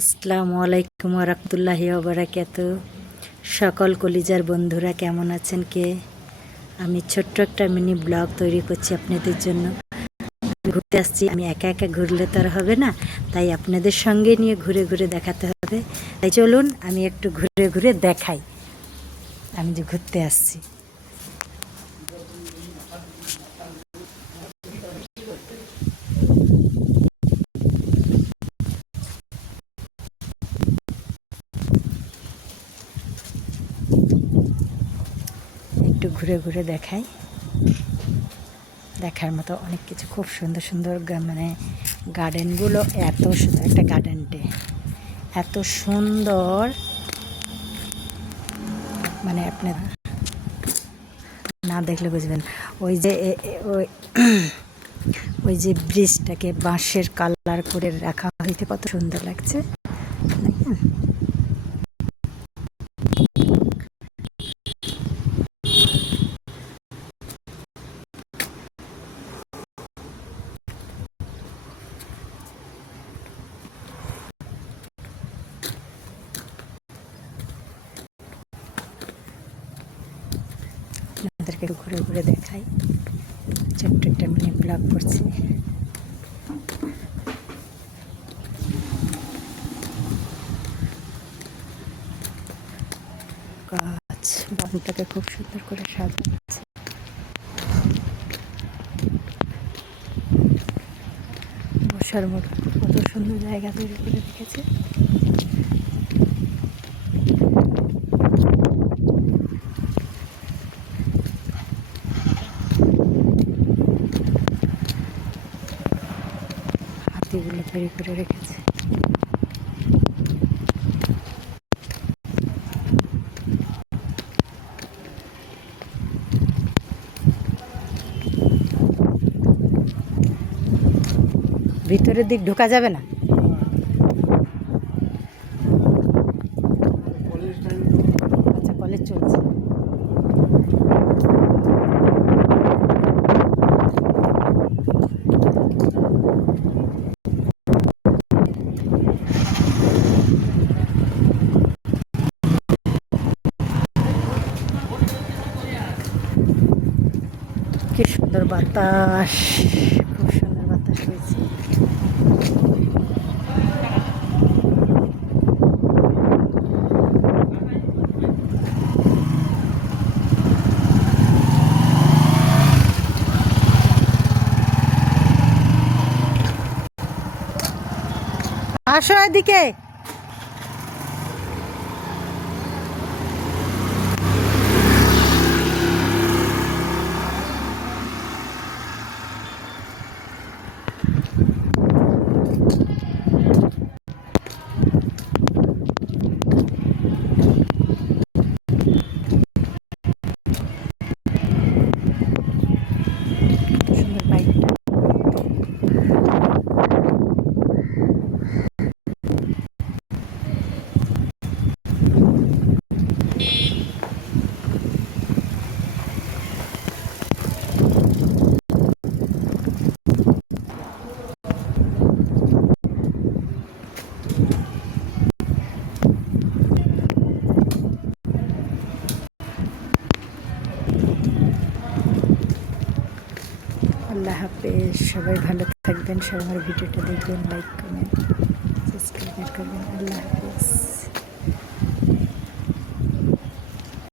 আসসালামু আলাইকুম ওয়া রাহমাতুল্লাহি ওয়া বারাকাতুহু। সকল কলিজার বন্ধুরা কেমন আছেন কে? আমি ছোট্ট একটা মিনি ব্লগ তৈরি করছি আপনাদের জন্য। ঘুরতে আসছি, আমি একা একা ঘুরলে তো আর হবে না, তাই আপনাদের সঙ্গে নিয়ে ঘুরে ঘুরে দেখাতে হবে। তাই চলুন আমি একটু ঘুরে ঘুরে দেখাই আমি যে ঘুরতে আসছি। একটু ঘুরে ঘুরে দেখাই। দেখার মতো অনেক কিছু, খুব সুন্দর সুন্দর মানে গার্ডেনগুলো এত সুন্দর। একটা গার্ডেনটে এত সুন্দর, মানে আপনার না দেখলে বুঝবেন। ওই যে ওই ওই যে ব্রিজটাকে বাঁশের কালার করে রাখা হইতে কত সুন্দর লাগছে। আপনাদেরকে ঘুরে ঘুরে দেখাই, ছোট্ট একটা মিনি ব্লগ করছি। গাছ বাগানটাকে খুব সুন্দর করে সাজাচ্ছে। বসার মতো কত সুন্দর জায়গা তৈরি করে রেখেছে। হাতিগুলো তৈরি করে রেখেছে। ভিতরের দিক ঢোকা যাবে না। আচ্ছা, কলেজ চলছে। কি সুন্দর বাতাস, খুব সুন্দর বাতাস হয়েছে। আসো এদিকে। সুন্দর বাইকটা। আল্লাহ হাফেজ, সবাই ভালো থাকবেন, সবাই আমার ভিডিওটা দেখবেন, লাইক কমেন্ট সাবস্ক্রাইব করবেন। আল্লাহ হাফেজ।